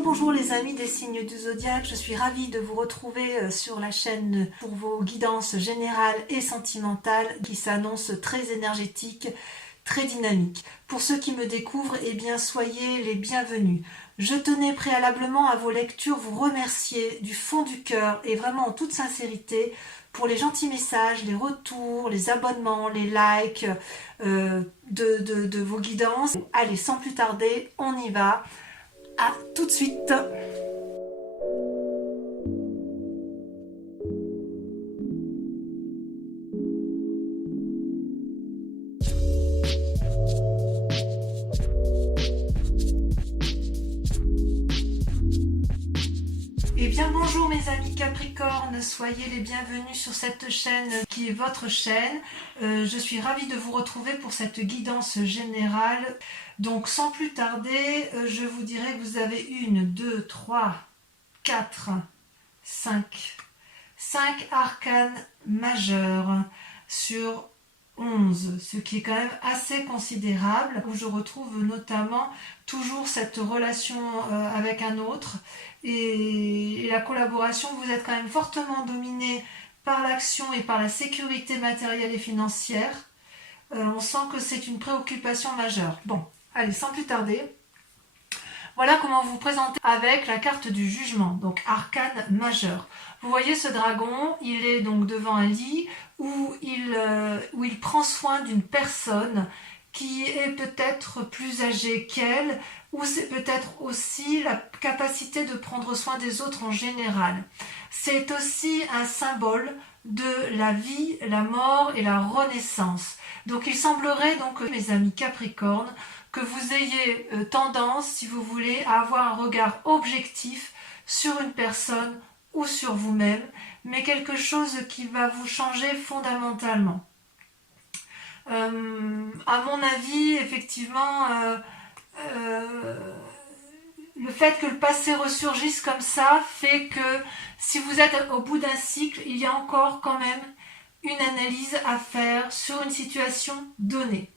Bonjour les amis des signes du zodiaque, je suis ravie de vous retrouver sur la chaîne pour vos guidances générales et sentimentales qui s'annoncent très énergétiques, très dynamiques. Pour ceux qui me découvrent, eh bien soyez les bienvenus. Je tenais préalablement à vos lectures vous remercier du fond du cœur et vraiment en toute sincérité pour les gentils messages, les retours, les abonnements, les likes de vos guidances. Allez, sans plus tarder, on y va. À tout de suite. Eh bien bonjour mes amis Capricorne, soyez les bienvenus sur cette chaîne qui est votre chaîne. Je suis ravie de vous retrouver pour cette guidance générale. Donc sans plus tarder, je vous dirai que vous avez 1, 2, 3, 4, 5 arcanes majeurs sur 11, ce qui est quand même assez considérable, où je retrouve notamment toujours cette relation avec un autre et la collaboration. Vous êtes quand même fortement dominé par l'action et par la sécurité matérielle et financière. On sent que c'est une préoccupation majeure. Bon, allez, sans plus tarder, voilà comment vous présentez avec la carte du jugement, donc arcane majeur. Vous voyez ce dragon, il est donc devant un lit où il prend soin d'une personne qui est peut-être plus âgée qu'elle, ou c'est peut-être aussi la capacité de prendre soin des autres en général. C'est aussi un symbole de la vie, la mort et la renaissance. Donc il semblerait donc, mes amis Capricorne, que vous ayez tendance, si vous voulez, à avoir un regard objectif sur une personne ou sur vous-même, mais quelque chose qui va vous changer fondamentalement. À mon avis, effectivement, le fait que le passé ressurgisse comme ça fait que si vous êtes au bout d'un cycle, il y a encore quand même une analyse à faire sur une situation donnée.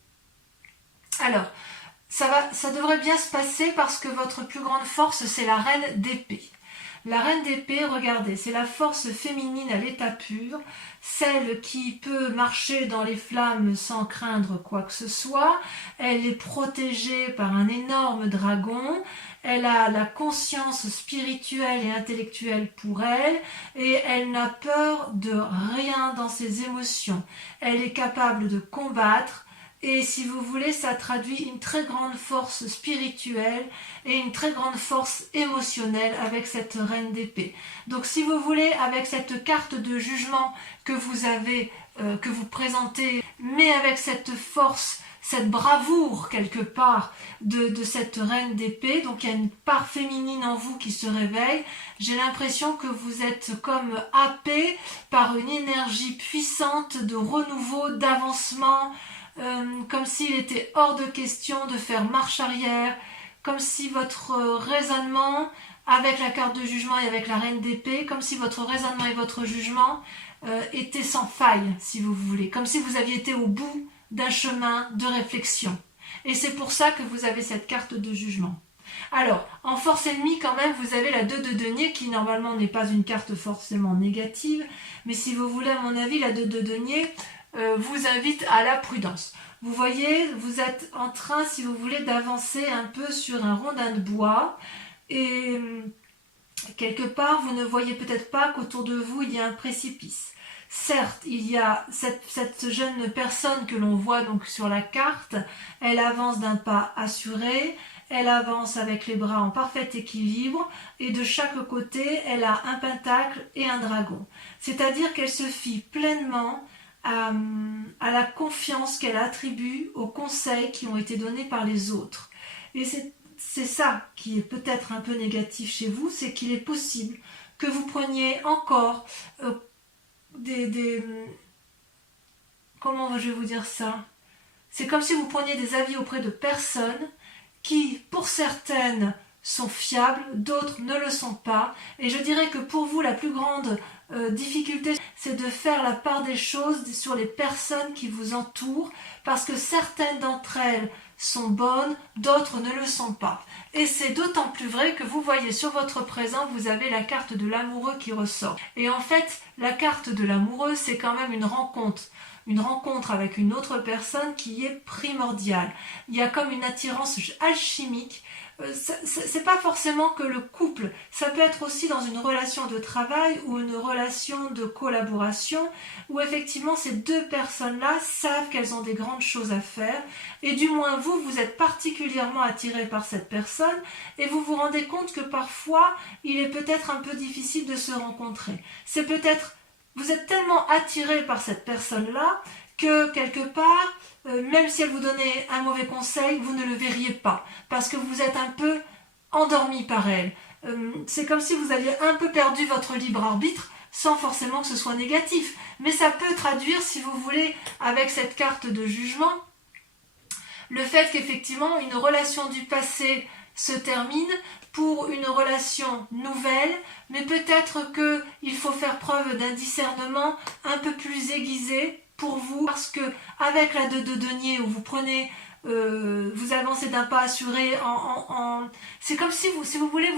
Alors, ça devrait bien se passer parce que votre plus grande force, c'est la reine d'épée. La reine d'épée, regardez, c'est la force féminine à l'état pur, celle qui peut marcher dans les flammes sans craindre quoi que ce soit. Elle est protégée par un énorme dragon, elle a la conscience spirituelle et intellectuelle pour elle, et elle n'a peur de rien dans ses émotions. Elle est capable de combattre. Et si vous voulez, ça traduit une très grande force spirituelle et une très grande force émotionnelle avec cette reine d'épée. Donc si vous voulez, avec cette carte de jugement que vous avez, que vous présentez, mais avec cette force, cette bravoure quelque part de cette reine d'épée, donc il y a une part féminine en vous qui se réveille. J'ai l'impression que vous êtes comme happé par une énergie puissante de renouveau, d'avancement, comme s'il était hors de question de faire marche arrière, comme si votre raisonnement, avec la carte de jugement et avec la reine d'épée, comme si votre raisonnement et votre jugement étaient sans faille, si vous voulez, comme si vous aviez été au bout d'un chemin de réflexion. Et c'est pour ça que vous avez cette carte de jugement. Alors, en force ennemie, quand même, vous avez la 2 de denier, qui normalement n'est pas une carte forcément négative, mais si vous voulez, à mon avis, la 2 de denier vous invite à la prudence. Vous voyez, vous êtes en train, si vous voulez, d'avancer un peu sur un rondin de bois et quelque part, vous ne voyez peut-être pas qu'autour de vous, il y a un précipice. Certes, il y a cette jeune personne que l'on voit donc sur la carte, elle avance d'un pas assuré, elle avance avec les bras en parfait équilibre et de chaque côté, elle a un pentacle et un dragon. C'est-à-dire qu'elle se fie pleinement à la confiance qu'elle attribue aux conseils qui ont été donnés par les autres. Et c'est ça qui est peut-être un peu négatif chez vous, c'est qu'il est possible que vous preniez encore comment je vais vous dire ça? C'est comme si vous preniez des avis auprès de personnes qui, pour certaines, sont fiables, d'autres ne le sont pas. Et je dirais que pour vous, la plus grande difficulté, c'est de faire la part des choses sur les personnes qui vous entourent, parce que certaines d'entre elles sont bonnes, d'autres ne le sont pas. Et c'est d'autant plus vrai que vous voyez sur votre présent, vous avez la carte de l'amoureux qui ressort. Et en fait, la carte de l'amoureux, c'est quand même une rencontre avec une autre personne qui est primordiale. Il y a comme une attirance alchimique. C'est pas forcément que le couple, ça peut être aussi dans une relation de travail ou une relation de collaboration où effectivement ces deux personnes-là savent qu'elles ont des grandes choses à faire et du moins vous êtes particulièrement attiré par cette personne et vous vous rendez compte que parfois il est peut-être un peu difficile de se rencontrer. C'est peut-être, vous êtes tellement attiré par cette personne-là que quelque part, même si elle vous donnait un mauvais conseil, vous ne le verriez pas, parce que vous êtes un peu endormi par elle. C'est comme si vous aviez un peu perdu votre libre arbitre, sans forcément que ce soit négatif. Mais ça peut traduire, si vous voulez, avec cette carte de jugement, le fait qu'effectivement, une relation du passé se termine pour une relation nouvelle, mais peut-être qu'il faut faire preuve d'un discernement un peu plus aiguisé pour vous, parce que avec la 2 de denier où vous prenez, vous avancez d'un pas assuré, c'est comme si vous voulez,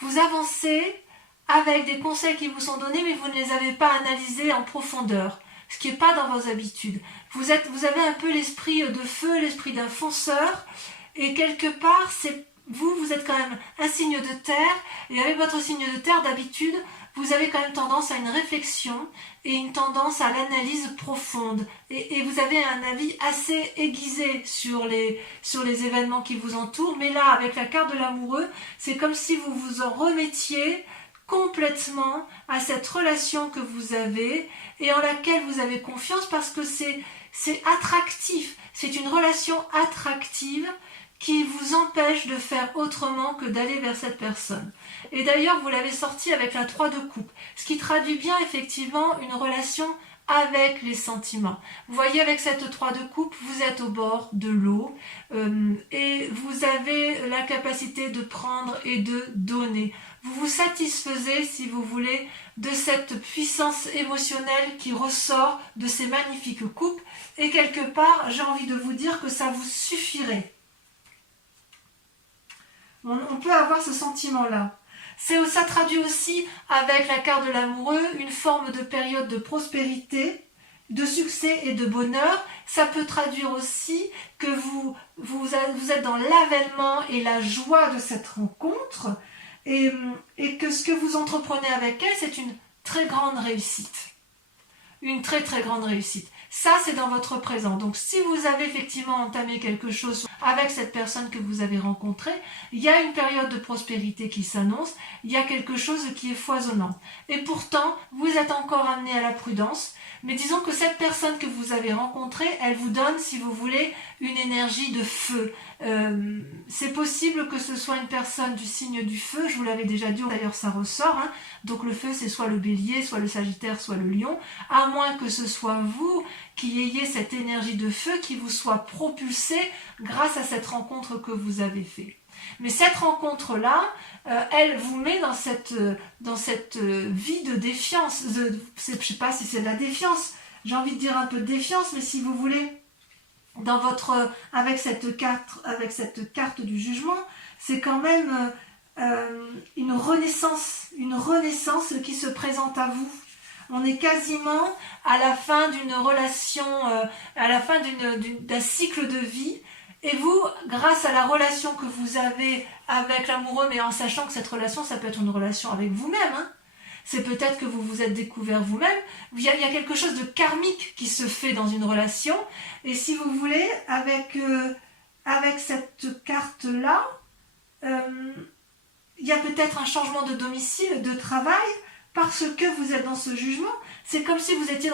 vous avancez avec des conseils qui vous sont donnés, mais vous ne les avez pas analysés en profondeur, ce qui n'est pas dans vos habitudes. Vous avez un peu l'esprit de feu, l'esprit d'un fonceur, et quelque part, vous êtes quand même un signe de terre, et avec votre signe de terre, d'habitude, vous avez quand même tendance à une réflexion et une tendance à l'analyse profonde. Et vous avez un avis assez aiguisé sur les événements qui vous entourent. Mais là, avec la carte de l'amoureux, c'est comme si vous vous en remettiez complètement à cette relation que vous avez et en laquelle vous avez confiance parce que c'est attractif. C'est une relation attractive qui vous empêche de faire autrement que d'aller vers cette personne. Et d'ailleurs, vous l'avez sorti avec la 3 de coupe, ce qui traduit bien effectivement une relation avec les sentiments. Vous voyez, avec cette 3 de coupe, vous êtes au bord de l'eau et vous avez la capacité de prendre et de donner. Vous vous satisfaisez, si vous voulez, de cette puissance émotionnelle qui ressort de ces magnifiques coupes et quelque part, j'ai envie de vous dire que ça vous suffirait. On peut avoir ce sentiment-là. Ça traduit aussi, avec la carte de l'amoureux, une forme de période de prospérité, de succès et de bonheur. Ça peut traduire aussi que vous êtes dans l'avènement et la joie de cette rencontre et que ce que vous entreprenez avec elle, c'est une très grande réussite. Une très très grande réussite. Ça, c'est dans votre présent. Donc, si vous avez effectivement entamé quelque chose avec cette personne que vous avez rencontrée, il y a une période de prospérité qui s'annonce, il y a quelque chose qui est foisonnant. Et pourtant, vous êtes encore amené à la prudence, mais disons que cette personne que vous avez rencontrée, elle vous donne, si vous voulez, une énergie de feu. C'est possible que ce soit une personne du signe du feu, je vous l'avais déjà dit, d'ailleurs ça ressort, hein. Donc le feu c'est soit le bélier, soit le sagittaire, soit le lion, à moins que ce soit vous qui ayez cette énergie de feu qui vous soit propulsée grâce à cette rencontre que vous avez faite. Mais cette rencontre-là, elle vous met dans cette vie de défiance. Je ne sais pas si c'est de la défiance, j'ai envie de dire un peu de défiance, mais si vous voulez, avec cette carte du jugement, c'est quand même une renaissance qui se présente à vous. On est quasiment à la fin d'une relation, à la fin d'un cycle de vie. Et vous, grâce à la relation que vous avez avec l'amoureux, mais en sachant que cette relation, ça peut être une relation avec vous-même, hein. C'est peut-être que vous vous êtes découvert vous-même. Il y a quelque chose de karmique qui se fait dans une relation. Et si vous voulez, avec cette carte-là, il y a peut-être un changement de domicile, de travail, parce que vous êtes dans ce jugement. C'est comme si vous étiez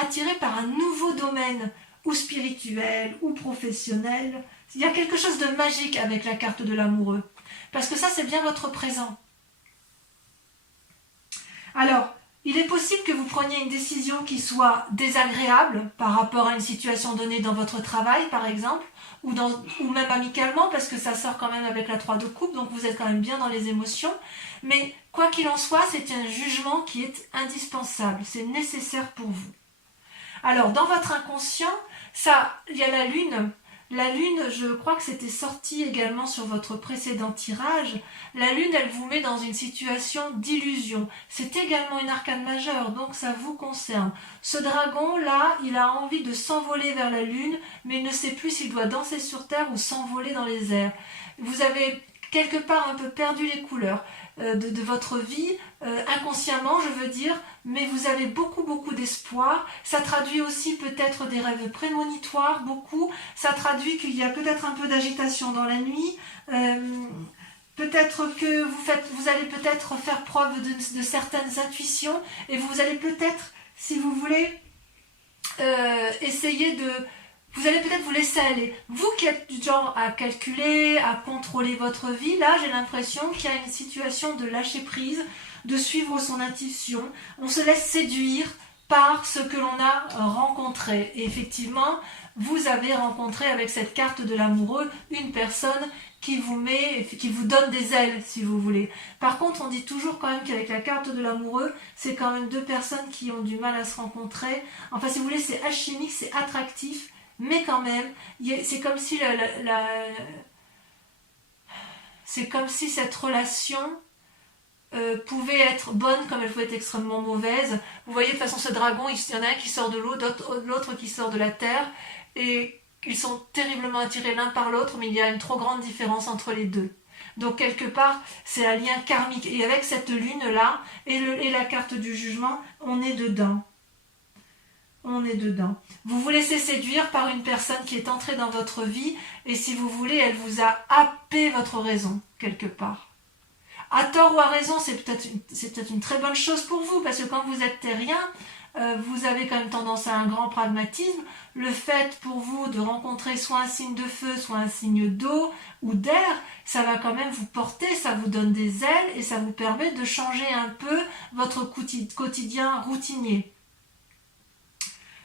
attiré par un nouveau domaine, ou spirituel, ou professionnel. Il y a quelque chose de magique avec la carte de l'amoureux. Parce que ça, c'est bien votre présent. Alors, il est possible que vous preniez une décision qui soit désagréable par rapport à une situation donnée dans votre travail, par exemple, ou même amicalement, parce que ça sort quand même avec la 3 de coupe, donc vous êtes quand même bien dans les émotions. Mais quoi qu'il en soit, c'est un jugement qui est indispensable, c'est nécessaire pour vous. Alors, dans votre inconscient, il y a la lune. La lune, je crois que c'était sorti également sur votre précédent tirage. La lune, elle vous met dans une situation d'illusion. C'est également une arcane majeure, donc ça vous concerne. Ce dragon-là, il a envie de s'envoler vers la lune, mais il ne sait plus s'il doit danser sur terre ou s'envoler dans les airs. Vous avez quelque part un peu perdu les couleurs de votre vie, inconsciemment je veux dire, mais vous avez beaucoup d'espoir. Ça traduit aussi peut-être des rêves prémonitoires, beaucoup. Ça traduit qu'il y a peut-être un peu d'agitation dans la nuit. Peut-être que vous allez peut-être faire preuve de certaines intuitions et vous allez peut-être, si vous voulez, essayer de... Vous allez peut-être vous laisser aller. Vous qui êtes du genre à calculer, à contrôler votre vie, là j'ai l'impression qu'il y a une situation de lâcher prise, de suivre son intuition. On se laisse séduire par ce que l'on a rencontré. Et effectivement, vous avez rencontré avec cette carte de l'amoureux une personne qui vous donne des ailes, si vous voulez. Par contre, on dit toujours quand même qu'avec la carte de l'amoureux, c'est quand même deux personnes qui ont du mal à se rencontrer. Enfin, si vous voulez, c'est alchimique, c'est attractif. Mais quand même, c'est comme si c'est comme si cette relation pouvait être bonne comme elle pouvait être extrêmement mauvaise. Vous voyez, de toute façon, ce dragon, il y en a un qui sort de l'eau, l'autre qui sort de la terre, et ils sont terriblement attirés l'un par l'autre, mais il y a une trop grande différence entre les deux. Donc quelque part, c'est un lien karmique. Et avec cette lune-là, et la carte du jugement, on est dedans. On est dedans. Vous vous laissez séduire par une personne qui est entrée dans votre vie et si vous voulez, elle vous a happé votre raison, quelque part. À tort ou à raison, c'est peut-être une très bonne chose pour vous parce que quand vous êtes terrien, vous avez quand même tendance à un grand pragmatisme. Le fait pour vous de rencontrer soit un signe de feu, soit un signe d'eau ou d'air, ça va quand même vous porter, ça vous donne des ailes et ça vous permet de changer un peu votre quotidien routinier.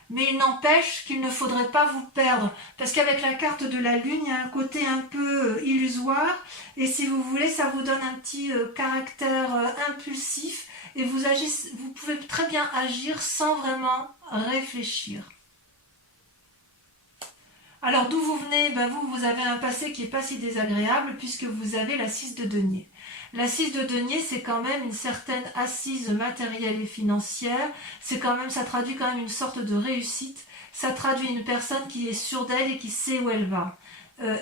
Mais il n'empêche qu'il ne faudrait pas vous perdre, parce qu'avec la carte de la lune, il y a un côté un peu illusoire, et si vous voulez, ça vous donne un petit caractère impulsif, et vous pouvez très bien agir sans vraiment réfléchir. Alors d'où vous venez? Vous avez un passé qui n'est pas si désagréable, puisque vous avez la 6 de denier. La 6 de denier, c'est quand même une certaine assise matérielle et financière. Ça traduit quand même une sorte de réussite. Ça traduit une personne qui est sûre d'elle et qui sait où elle va.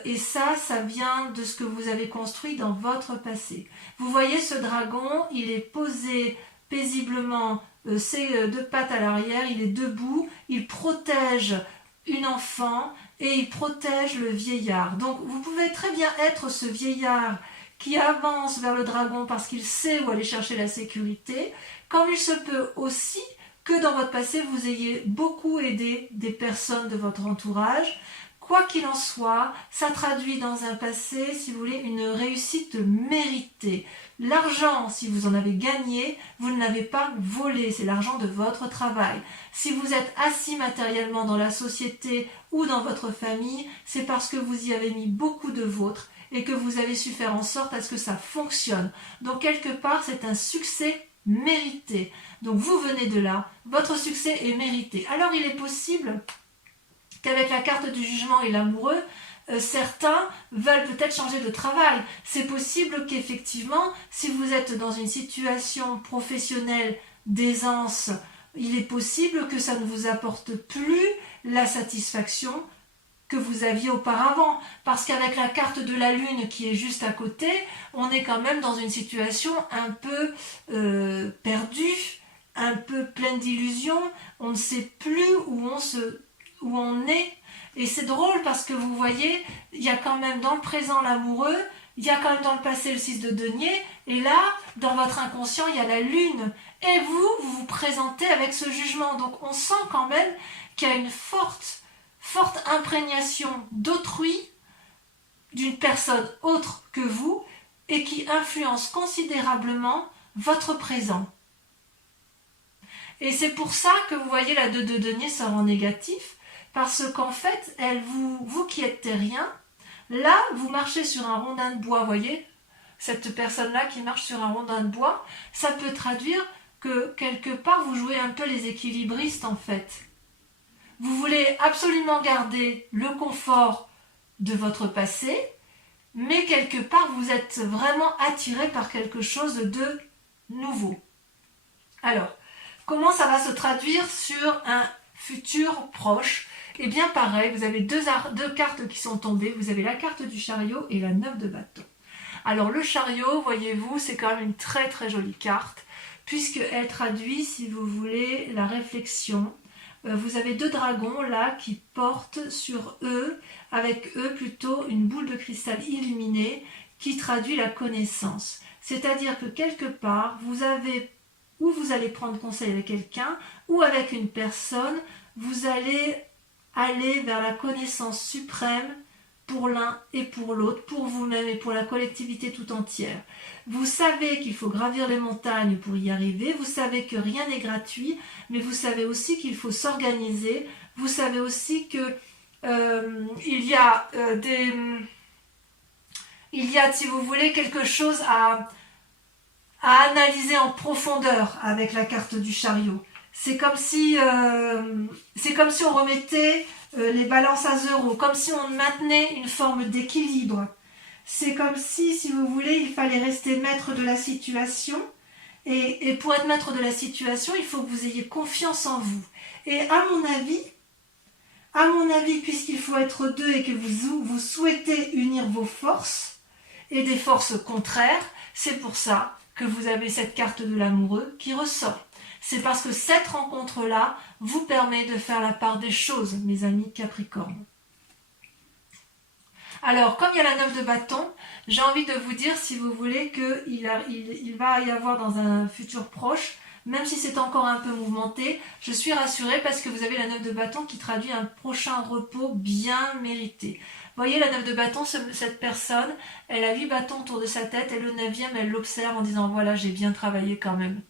Et ça vient de ce que vous avez construit dans votre passé. Vous voyez ce dragon, il est posé paisiblement, ses deux pattes à l'arrière, il est debout, il protège une enfant et il protège le vieillard. Donc vous pouvez très bien être ce vieillard qui avance vers le dragon parce qu'il sait où aller chercher la sécurité, comme il se peut aussi que dans votre passé, vous ayez beaucoup aidé des personnes de votre entourage. Quoi qu'il en soit, ça traduit dans un passé, si vous voulez, une réussite méritée. L'argent, si vous en avez gagné, vous ne l'avez pas volé, c'est l'argent de votre travail. Si vous êtes assis matériellement dans la société ou dans votre famille, c'est parce que vous y avez mis beaucoup de vôtre et que vous avez su faire en sorte à ce que ça fonctionne. Donc quelque part, c'est un succès mérité. Donc vous venez de là, votre succès est mérité. Alors il est possible qu'avec la carte du jugement et l'amoureux, certains veulent peut-être changer de travail. C'est possible qu'effectivement, si vous êtes dans une situation professionnelle d'aisance, il est possible que ça ne vous apporte plus la satisfaction que vous aviez auparavant. Parce qu'avec la carte de la lune qui est juste à côté, on est quand même dans une situation un peu perdue, un peu pleine d'illusions. On ne sait plus où on est. Et c'est drôle parce que vous voyez, il y a quand même dans le présent l'amoureux, il y a quand même dans le passé le 6 de denier, et là, dans votre inconscient, il y a la lune. Et vous vous présentez avec ce jugement. Donc on sent quand même qu'il y a une forte imprégnation d'autrui, d'une personne autre que vous, et qui influence considérablement votre présent. Et c'est pour ça que vous voyez la 2 de denier sort en négatif, parce qu'en fait, vous qui êtes terrien, là, vous marchez sur un rondin de bois, voyez, cette personne-là qui marche sur un rondin de bois, ça peut traduire que quelque part, vous jouez un peu les équilibristes en fait. Vous voulez absolument garder le confort de votre passé, mais quelque part vous êtes vraiment attiré par quelque chose de nouveau. Alors, comment ça va se traduire sur un futur proche? Eh bien pareil, vous avez deux cartes qui sont tombées, vous avez la carte du chariot et la 9 de bâton. Alors le chariot, voyez-vous, c'est quand même une très très jolie carte, puisqu'elle traduit, si vous voulez, la réflexion. Vous avez deux dragons là qui portent sur eux, avec eux plutôt une boule de cristal illuminée qui traduit la connaissance. C'est-à-dire que quelque part, vous allez prendre conseil avec quelqu'un ou avec une personne, vous allez aller vers la connaissance suprême pour l'un et pour l'autre, pour vous-même et pour la collectivité tout entière. Vous savez qu'il faut gravir les montagnes pour y arriver, vous savez que rien n'est gratuit, mais vous savez aussi qu'il faut s'organiser, vous savez aussi que il y a, si vous voulez, quelque chose à analyser en profondeur avec la carte du chariot. C'est comme si on remettait les balances à zéro, comme si on maintenait une forme d'équilibre. C'est comme si vous voulez, il fallait rester maître de la situation. Et pour être maître de la situation, il faut que vous ayez confiance en vous. Et à mon avis, puisqu'il faut être deux et que vous souhaitez unir vos forces et des forces contraires, c'est pour ça que vous avez cette carte de l'amoureux qui ressort. C'est parce que cette rencontre-là vous permet de faire la part des choses, mes amis Capricorne. Alors, comme il y a la 9 de bâton, j'ai envie de vous dire, si vous voulez, qu'il va y avoir dans un futur proche, même si c'est encore un peu mouvementé, je suis rassurée parce que vous avez la 9 de bâton qui traduit un prochain repos bien mérité. Vous voyez, la 9 de bâton, cette personne, elle a 8 bâtons autour de sa tête et le 9e, elle l'observe en disant « Voilà, j'ai bien travaillé quand même.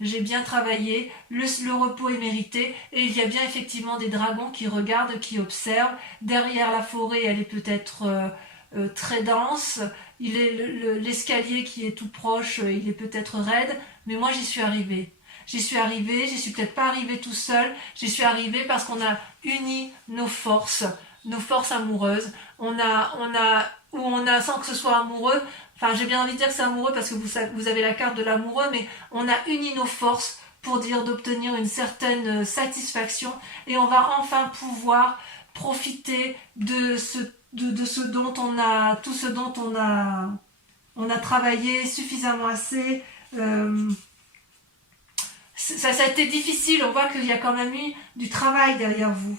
J'ai bien travaillé, le repos est mérité. » Et il y a bien effectivement des dragons qui regardent, qui observent. Derrière la forêt, elle est peut-être très dense. L'escalier qui est tout proche, il est peut-être raide. Mais moi, j'y suis arrivée. J'y suis peut-être pas arrivée tout seul. J'y suis arrivée parce qu'on a uni nos forces amoureuses. On a, sans que ce soit amoureux, enfin j'ai bien envie de dire que c'est amoureux parce que vous avez la carte de l'amoureux, mais on a uni nos forces pour dire d'obtenir une certaine satisfaction et on va enfin pouvoir profiter de ce dont on a travaillé suffisamment assez. Ça a été difficile, on voit qu'il y a quand même eu du travail derrière vous.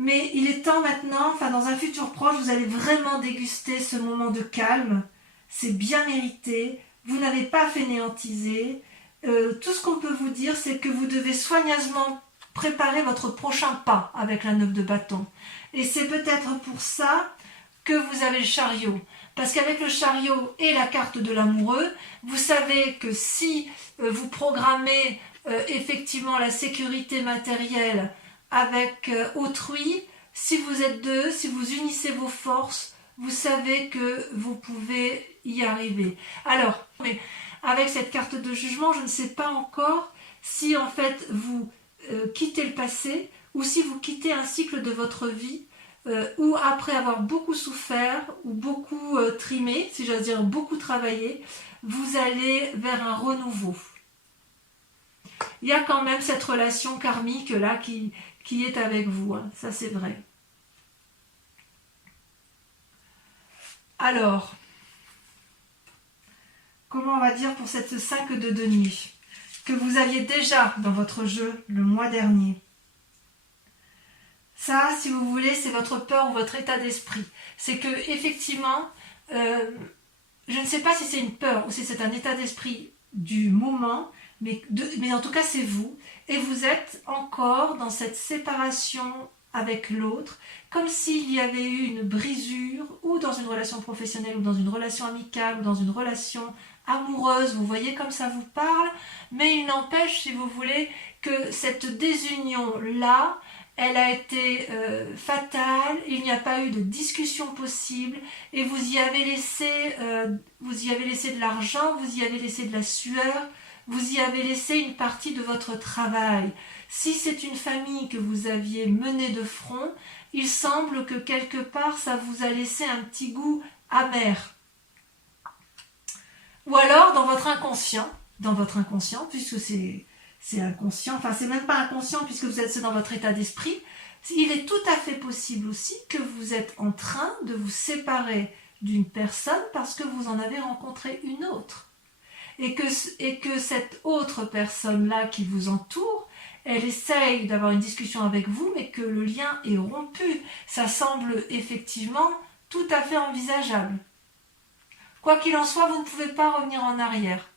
Mais il est temps maintenant, dans un futur proche, vous allez vraiment déguster ce moment de calme. C'est bien mérité. Vous n'avez pas fainéantisé. Tout ce qu'on peut vous dire, c'est que vous devez soigneusement préparer votre prochain pas avec la 9 de bâton. Et c'est peut-être pour ça que vous avez le chariot. Parce qu'avec le chariot et la carte de l'amoureux, vous savez que si vous programmez effectivement la sécurité matérielle avec autrui, si vous êtes deux, si vous unissez vos forces, vous savez que vous pouvez y arriver. Alors, mais avec cette carte de jugement, je ne sais pas encore si en fait vous quittez le passé ou si vous quittez un cycle de votre vie où après avoir beaucoup souffert ou beaucoup trimé, si j'ose dire beaucoup travaillé, vous allez vers un renouveau. Il y a quand même cette relation karmique là qui est avec vous, hein. Ça c'est vrai. Alors, comment on va dire pour cette 5 de denier que vous aviez déjà dans votre jeu le mois dernier? Ça, si vous voulez, c'est votre peur ou votre état d'esprit. C'est que effectivement, je ne sais pas si c'est une peur ou si c'est un état d'esprit du moment, mais en tout cas c'est vous. Et vous êtes encore dans cette séparation avec l'autre, comme s'il y avait eu une brisure, ou dans une relation professionnelle, ou dans une relation amicale, ou dans une relation amoureuse, vous voyez comme ça vous parle, mais il n'empêche, si vous voulez, que cette désunion-là, elle a été fatale, il n'y a pas eu de discussion possible, et vous y avez laissé de l'argent, vous y avez laissé de la sueur, vous y avez laissé une partie de votre travail. Si c'est une famille que vous aviez menée de front, il semble que quelque part ça vous a laissé un petit goût amer. Ou alors dans votre inconscient, puisque c'est inconscient, enfin c'est même pas inconscient puisque vous êtes dans votre état d'esprit, il est tout à fait possible aussi que vous êtes en train de vous séparer d'une personne parce que vous en avez rencontré une autre. Et que cette autre personne-là qui vous entoure, elle essaye d'avoir une discussion avec vous, mais que le lien est rompu. Ça semble effectivement tout à fait envisageable. Quoi qu'il en soit, vous ne pouvez pas revenir en arrière.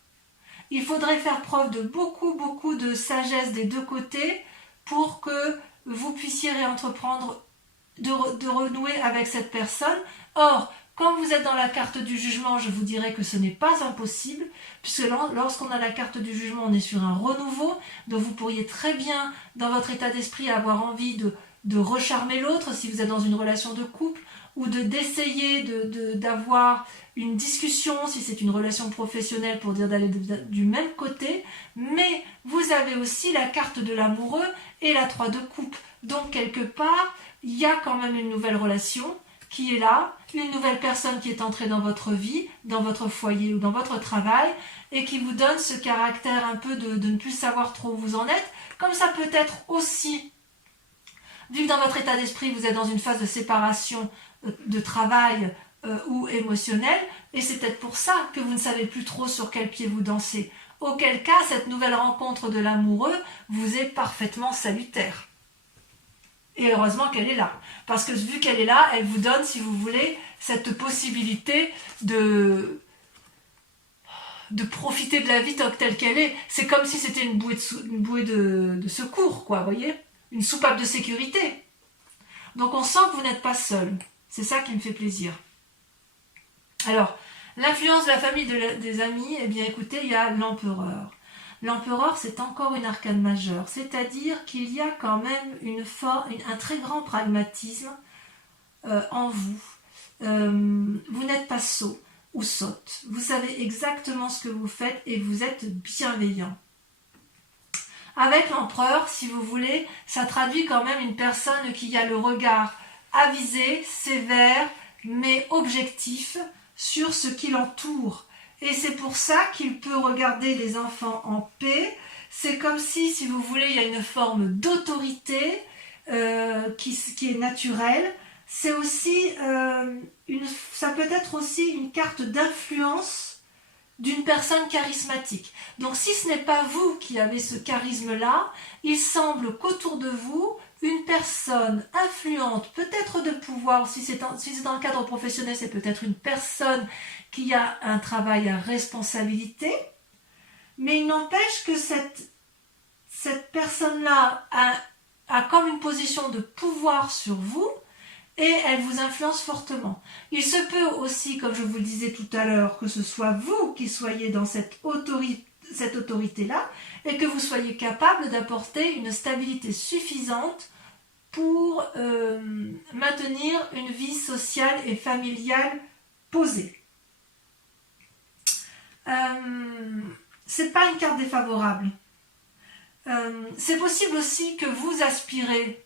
Il faudrait faire preuve de beaucoup de sagesse des deux côtés pour que vous puissiez réentreprendre, de renouer avec cette personne. Or, quand vous êtes dans la carte du jugement, je vous dirais que ce n'est pas impossible, puisque lorsqu'on a la carte du jugement, on est sur un renouveau, donc vous pourriez très bien, dans votre état d'esprit, avoir envie de recharmer l'autre, si vous êtes dans une relation de couple, ou d'essayer d'avoir une discussion, si c'est une relation professionnelle, pour dire d'aller du même côté, mais vous avez aussi la carte de l'amoureux et la 3 de coupe. Donc, quelque part, il y a quand même une nouvelle relation qui est là, une nouvelle personne qui est entrée dans votre vie, dans votre foyer ou dans votre travail, et qui vous donne ce caractère un peu de ne plus savoir trop où vous en êtes, comme ça peut être aussi, vu que dans votre état d'esprit, vous êtes dans une phase de séparation de travail ou émotionnelle, et c'est peut-être pour ça que vous ne savez plus trop sur quel pied vous dansez. Auquel cas, cette nouvelle rencontre de l'amoureux vous est parfaitement salutaire. Et heureusement qu'elle est là. Parce que vu qu'elle est là, elle vous donne, si vous voulez, cette possibilité de profiter de la vie telle qu'elle est. C'est comme si c'était une bouée de secours, quoi, vous voyez ? Une soupape de sécurité. Donc on sent que vous n'êtes pas seul. C'est ça qui me fait plaisir. Alors, l'influence de la famille, des amis, eh bien écoutez, il y a l'empereur. L'empereur, c'est encore une arcane majeure, c'est-à-dire qu'il y a quand même un très grand pragmatisme en vous. Vous n'êtes pas sot ou sotte. Vous savez exactement ce que vous faites et vous êtes bienveillant. Avec l'empereur, si vous voulez, ça traduit quand même une personne qui a le regard avisé, sévère, mais objectif sur ce qui l'entoure. Et c'est pour ça qu'il peut regarder les enfants en paix. C'est comme si vous voulez, il y a une forme d'autorité qui est naturelle. C'est aussi ça peut être aussi une carte d'influence d'une personne charismatique. Donc si ce n'est pas vous qui avez ce charisme-là, il semble qu'autour de vous, une personne influente, peut-être de pouvoir, si c'est dans le cadre professionnel, c'est peut-être une personne qui a un travail à responsabilité, mais il n'empêche que cette personne-là a comme une position de pouvoir sur vous et elle vous influence fortement. Il se peut aussi, comme je vous le disais tout à l'heure, que ce soit vous qui soyez dans cette autorité-là et que vous soyez capable d'apporter une stabilité suffisante pour maintenir une vie sociale et familiale posée. C'est pas une carte défavorable. C'est possible aussi que vous aspirez,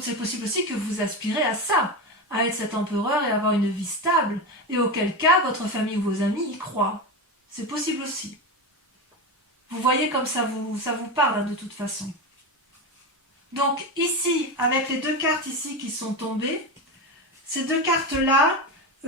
c'est possible aussi que vous aspirez à ça, à être cet empereur et avoir une vie stable, et auquel cas votre famille ou vos amis y croient. C'est possible aussi. Vous voyez comme ça vous parle hein, de toute façon. Donc ici, avec les deux cartes ici qui sont tombées, ces deux cartes-là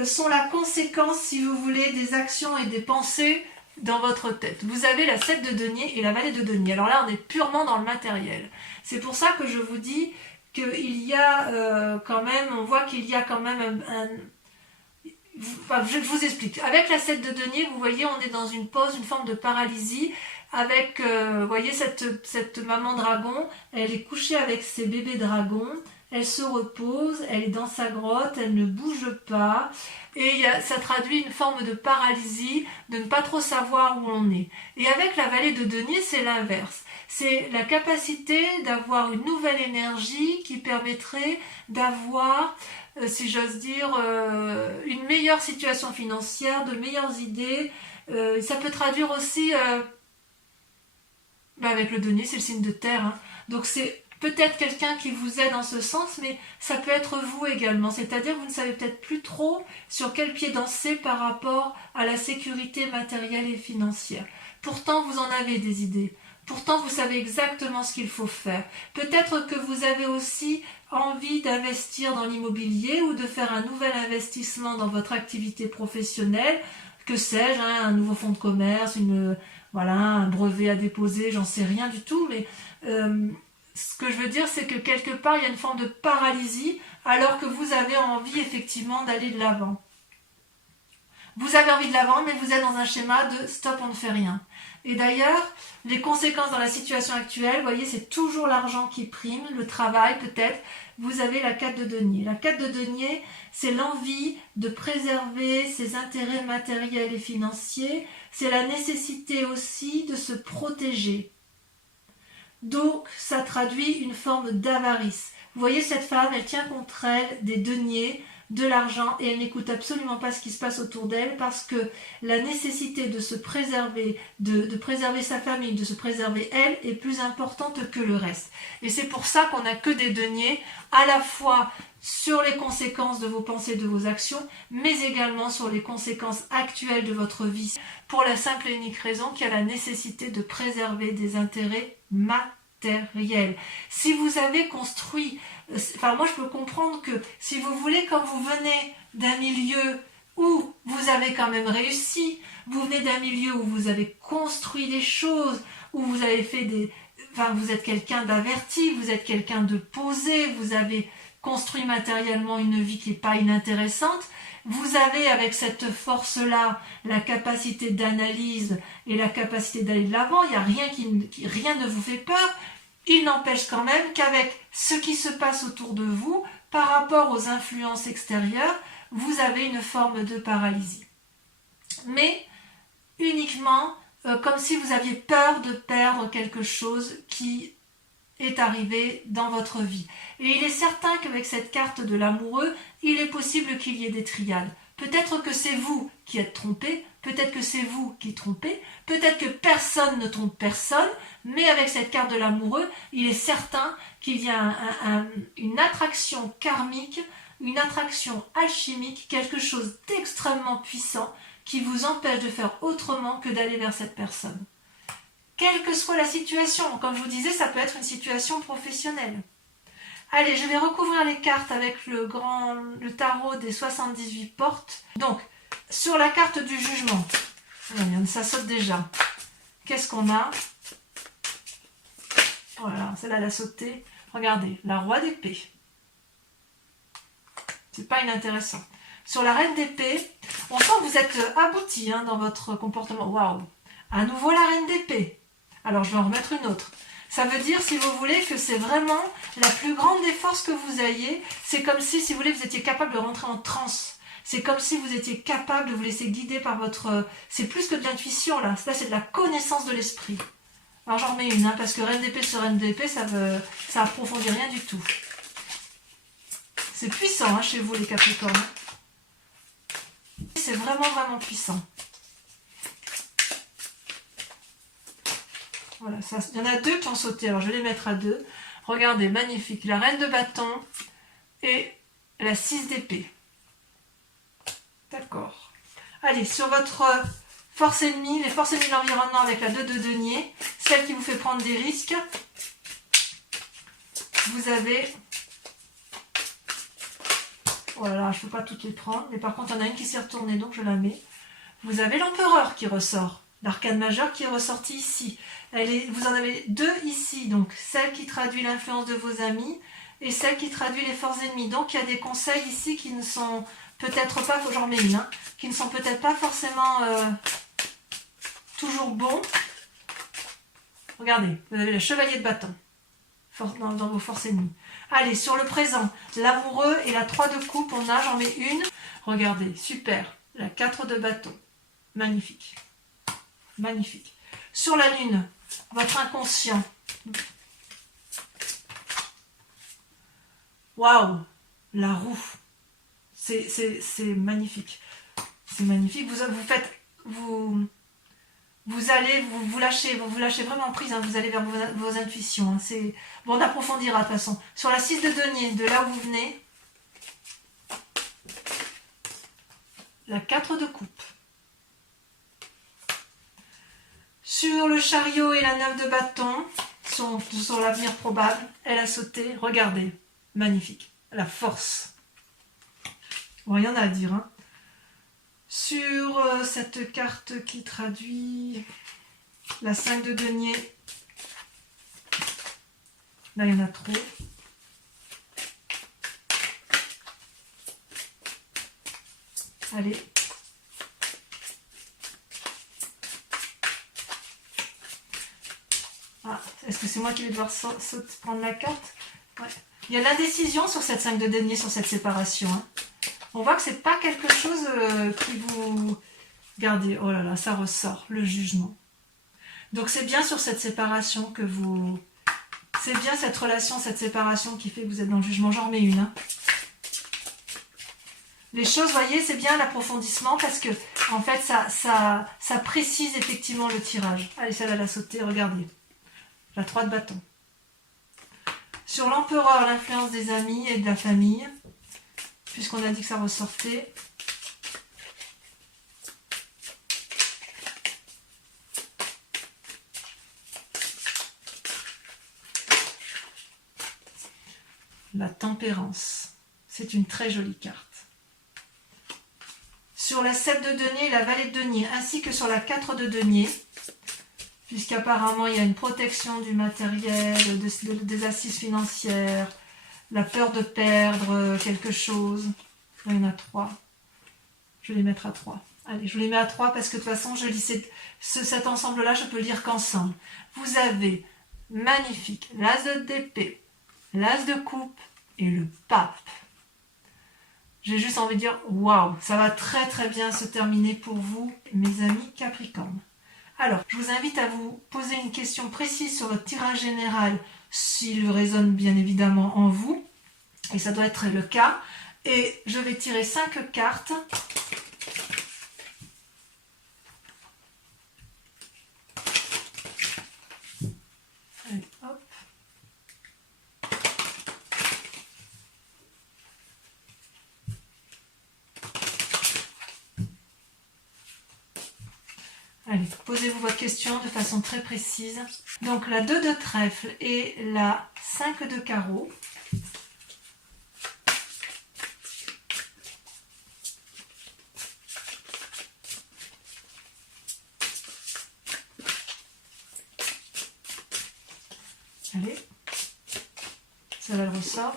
sont la conséquence, si vous voulez, des actions et des pensées dans votre tête. Vous avez la 7 de denier et la vallée de denier. Alors là, on est purement dans le matériel. C'est pour ça que je vous dis qu'il y a quand même, on voit qu'il y a quand même je vous explique. Avec la 7 de denier, vous voyez, on est dans une pause, une forme de paralysie. Avec, vous voyez, cette maman dragon, elle est couchée avec ses bébés dragons. Elle se repose, elle est dans sa grotte, elle ne bouge pas. Et ça traduit une forme de paralysie, de ne pas trop savoir où on est. Et avec la vallée de denier, c'est l'inverse. C'est la capacité d'avoir une nouvelle énergie qui permettrait d'avoir, si j'ose dire, une meilleure situation financière, de meilleures idées. Ça peut traduire aussi, avec le denier, c'est le signe de terre. Hein. Donc c'est peut-être quelqu'un qui vous aide dans ce sens, mais ça peut être vous également. C'est-à-dire que vous ne savez peut-être plus trop sur quel pied danser par rapport à la sécurité matérielle et financière. Pourtant, vous en avez des idées. Pourtant, vous savez exactement ce qu'il faut faire. Peut-être que vous avez aussi envie d'investir dans l'immobilier ou de faire un nouvel investissement dans votre activité professionnelle. Que sais-je, un nouveau fonds de commerce, voilà, un brevet à déposer, j'en sais rien du tout, mais ce que je veux dire, c'est que quelque part, il y a une forme de paralysie, alors que vous avez envie effectivement d'aller de l'avant. Vous avez envie de l'avant, mais vous êtes dans un schéma de stop, on ne fait rien. Et d'ailleurs, les conséquences dans la situation actuelle, vous voyez, c'est toujours l'argent qui prime, le travail peut-être. Vous avez la 4 de denier. La 4 de denier, c'est l'envie de préserver ses intérêts matériels et financiers. C'est la nécessité aussi de se protéger. Donc, ça traduit une forme d'avarice. Vous voyez, cette femme, elle tient contre elle des deniers, de l'argent, et elle n'écoute absolument pas ce qui se passe autour d'elle, parce que la nécessité de se préserver, de préserver sa famille, de se préserver elle, est plus importante que le reste. Et c'est pour ça qu'on n'a que des deniers, à la fois sur les conséquences de vos pensées, de vos actions, mais également sur les conséquences actuelles de votre vie, pour la simple et unique raison qu'il y a la nécessité de préserver des intérêts matériels. Si vous avez construit, moi je peux comprendre que si vous voulez, comme vous venez d'un milieu où vous avez quand même réussi, vous venez d'un milieu où vous avez construit des choses, où vous avez fait vous êtes quelqu'un d'averti, vous êtes quelqu'un de posé, vous avez construit matériellement une vie qui n'est pas inintéressante, vous avez avec cette force-là la capacité d'analyse et la capacité d'aller de l'avant, il n'y a rien ne vous fait peur. Il n'empêche quand même qu'avec ce qui se passe autour de vous, par rapport aux influences extérieures, vous avez une forme de paralysie. Mais uniquement comme si vous aviez peur de perdre quelque chose qui est arrivé dans votre vie. Et il est certain qu'avec cette carte de l'amoureux, il est possible qu'il y ait des triades. Peut-être que c'est vous qui êtes trompé, peut-être que c'est vous qui trompez, peut-être que personne ne trompe personne, mais avec cette carte de l'amoureux, il est certain qu'il y a une attraction karmique, une attraction alchimique, quelque chose d'extrêmement puissant qui vous empêche de faire autrement que d'aller vers cette personne. Quelle que soit la situation, comme je vous disais, ça peut être une situation professionnelle. Allez, je vais recouvrir les cartes avec le tarot des 78 portes. Donc, sur la carte du jugement, ça saute déjà. Qu'est-ce qu'on a? Voilà, celle-là, elle a sauté. Regardez, la roi d'épée. C'est pas inintéressant. Sur la reine d'épée, on sent que vous êtes abouti dans votre comportement. Waouh! À nouveau la reine d'épée. Alors, je vais en remettre une autre. Ça veut dire, si vous voulez, que c'est vraiment la plus grande des forces que vous ayez. C'est comme si vous voulez, vous étiez capable de rentrer en transe. C'est comme si vous étiez capable de vous laisser guider par votre... C'est plus que de l'intuition, là. Là, c'est de la connaissance de l'esprit. Alors, j'en remets une, parce que reine d'épée sur reine d'épée, ça approfondit rien du tout. C'est puissant, chez vous, les Capricornes. C'est vraiment, vraiment puissant. Voilà, il y en a deux qui ont sauté, alors je vais les mettre à deux. Regardez, magnifique. La reine de bâton et la 6 d'épée. D'accord. Allez, sur votre force ennemie, les forces ennemies de l'environnement avec la 2 de denier, celle qui vous fait prendre des risques, vous avez... Voilà, je ne peux pas toutes les prendre, mais par contre, il y en a une qui s'est retournée, donc je la mets. Vous avez l'empereur qui ressort. L'arcane majeur qui est ressorti ici. Vous en avez deux ici, donc celle qui traduit l'influence de vos amis et celle qui traduit les forces ennemies. Donc il y a des conseils ici qui ne sont peut-être pas, j'en mets une, qui ne sont peut-être pas forcément toujours bons. Regardez, vous avez le chevalier de bâton dans vos forces ennemies. Allez, sur le présent, l'amoureux et la 3 de coupe, j'en mets une. Regardez, super, la 4 de bâton, magnifique. Magnifique. Sur la lune, votre inconscient. Waouh, la roue. C'est magnifique. C'est magnifique. Vous vous allez vous lâcher vraiment prise, hein, vous allez vers vos intuitions. Hein, bon, on approfondira de toute façon. Sur la 6 de denier, de là où vous venez, la 4 de coupe. Sur le chariot et la 9 de bâton, sur l'avenir probable, elle a sauté, regardez, magnifique, la force. Bon, il y en a à dire. Hein. Sur cette carte qui traduit la 5 de denier, là il y en a trop. Allez. Ah, est-ce que c'est moi qui vais devoir prendre la carte? Ouais. Il y a l'indécision sur cette 5 de denier, sur cette séparation. Hein. On voit que c'est pas quelque chose qui vous... Regardez, oh là là, ça ressort, le jugement. Donc c'est bien sur cette séparation que vous... C'est bien cette relation, cette séparation qui fait que vous êtes dans le jugement. J'en remets une. Hein. Les choses, vous voyez, c'est bien l'approfondissement parce que, en fait, ça précise effectivement le tirage. Allez, celle-là, elle a sauté, regardez. La 3 de bâton. Sur l'empereur, l'influence des amis et de la famille, puisqu'on a dit que ça ressortait. La tempérance. C'est une très jolie carte. Sur la 7 de denier et la valet de denier, ainsi que sur la 4 de denier, puisqu'apparemment il y a une protection du matériel, des assises financières, la peur de perdre quelque chose. Là, il y en a 3. Je vais les mettre à 3. Allez, je les mets à 3 parce que de toute façon, je lis cet ensemble-là, je peux le lire qu'ensemble. Vous avez magnifique l'as d'épée, l'as de coupe et le pape. J'ai juste envie de dire, waouh, ça va très très bien se terminer pour vous, mes amis Capricorne. Alors, je vous invite à vous poser une question précise sur votre tirage général, s'il résonne bien évidemment en vous, et ça doit être le cas. Et je vais tirer 5 cartes. Allez, hop. Allez, posez-vous votre question de façon très précise. Donc la 2 de trèfle et la 5 de carreau. Allez, ça va le ressort.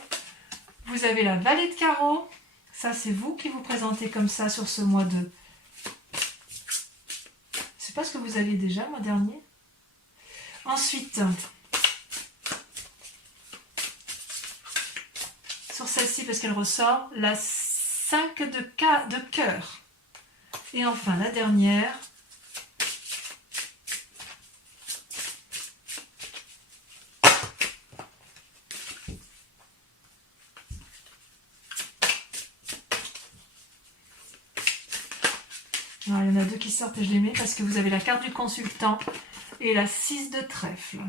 Vous avez la valet de carreau. Ça, c'est vous qui vous présentez comme ça sur ce mois de... C'est pas ce que vous aviez déjà, le mois dernier. Ensuite, sur celle-ci, parce qu'elle ressort, la 5 de cœur. Et enfin, la dernière... Alors, il y en a 2 qui sortent et je les mets parce que vous avez la carte du consultant et la 6 de trèfle.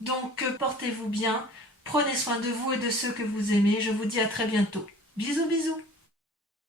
Donc, portez-vous bien, prenez soin de vous et de ceux que vous aimez. Je vous dis à très bientôt. Bisous, bisous.